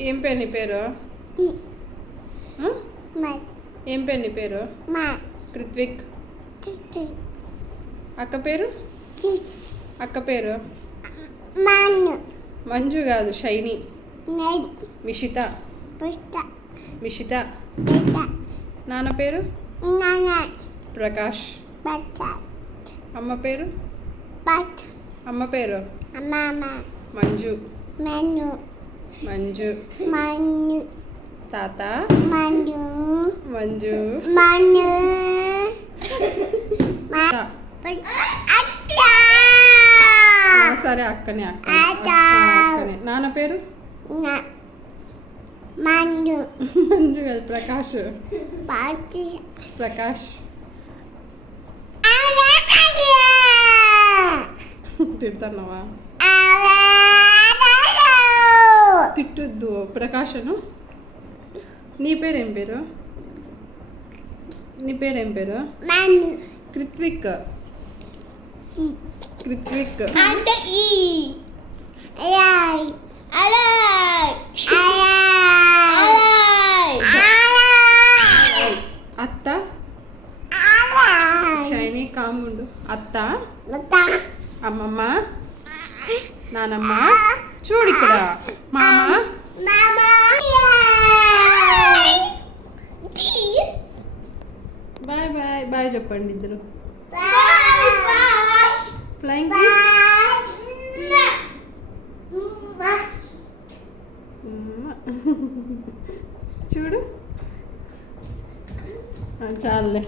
ఏం పేరు నీ పేరు? ఏం పేరు నీ పేరు? కృత్విక్. అక్క పేరు? అక్క పేరు మంజు కాదు, షైని. మిషిత. మిషిత. నాన్న పేరు ప్రకాష్. అమ్మ పేరు? అమ్మ పేరు మంజు. మంజు. తాత మంజు. సరే అక్కనే అక్కనే. నాన్న పేరు మంజు కాదు, ప్రకాష్. ప్రకాష్. తిడుతున్నావా? తిట్టొద్దు ప్రకాషను. నీ పేరేం పేరు? నీ పేరేం పేరు? కృత్విక్. కృత్విక్. అత్త షైనీ కాముండు. అత్త, అమ్మమ్మ, నానమ్మ. చూడు ఇక్కడ మామ. Bye bye. బాయ్ చెప్పండి ఇద్దరు. ఫ్లయింగ్ చూడు. చాలులే.